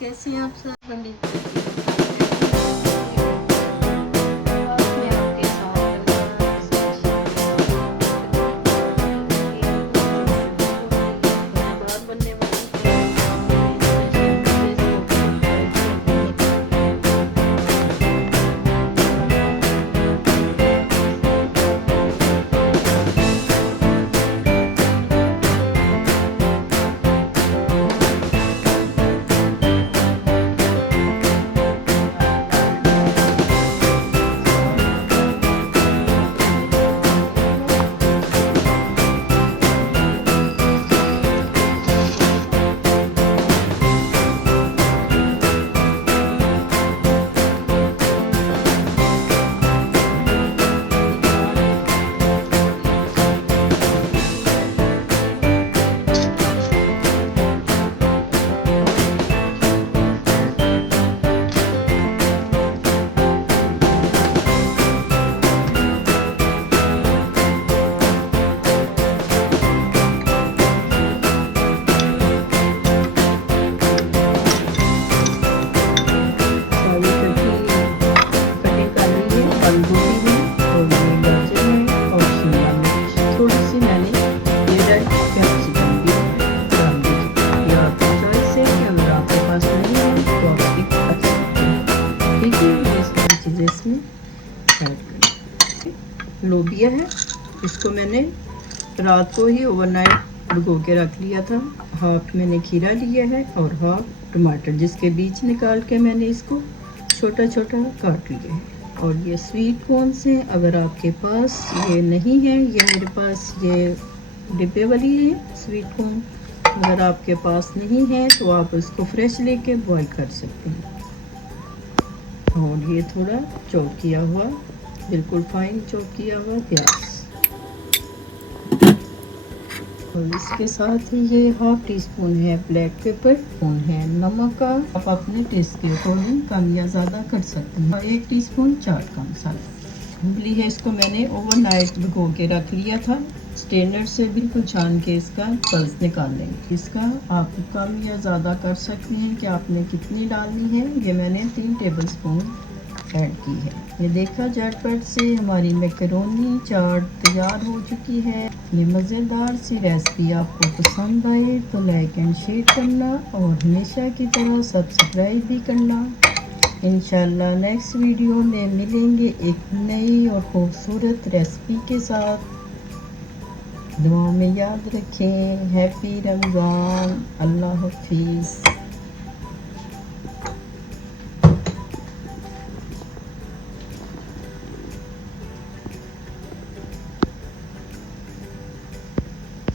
कैसे हैं आप सब? पंडित लोबिया है, इसको मैंने रात को ही ओवरनाइट भिगो के रख लिया था। हाफ मैंने खीरा लिया है और हाफ टमाटर, जिसके बीज निकाल के मैंने इसको छोटा छोटा काट लिया है। और ये स्वीट कॉर्न से, अगर आपके पास ये नहीं है, ये मेरे पास ये डिब्बे वाली है स्वीट कॉर्न, अगर आपके पास नहीं है तो आप इसको फ्रेश लेके बॉईल कर सकते हैं। और ये थोड़ा चॉप किया हुआ, बिल्कुल फाइन चॉप किया हुआ प्याज, और इसके साथ ही ये हाफ टी स्पून है ब्लैक पेपर, स्पून है नमक का, आप अपने टेस्ट के अकॉर्डिंग कम या ज़्यादा कर सकते हैं, और 1 टीस्पून चाट का मसाला। इमली है, इसको मैंने ओवरनाइट भिगो के रख लिया था। स्ट्रेनर से बिल्कुल छान के इसका पल्स निकाल लेंगे। इसका आप कम या ज़्यादा कर सकते हैं कि आपने कितनी डालनी है। ये मैंने 3 टेबलस्पून ऐड की है। ये देखा झटपट से हमारी मैकरोनी चाट तैयार हो चुकी है। ये मज़ेदार सी रेसिपी आपको पसंद आए तो लाइक एंड शेयर करना, और हमेशा की तरह सब्सक्राइब भी करना। इंशाल्लाह नेक्स्ट वीडियो में मिलेंगे एक नई और खूबसूरत रेसिपी के साथ। दुआ में याद रखें। हैप्पी रमज़ान। अल्लाह हाफिज़।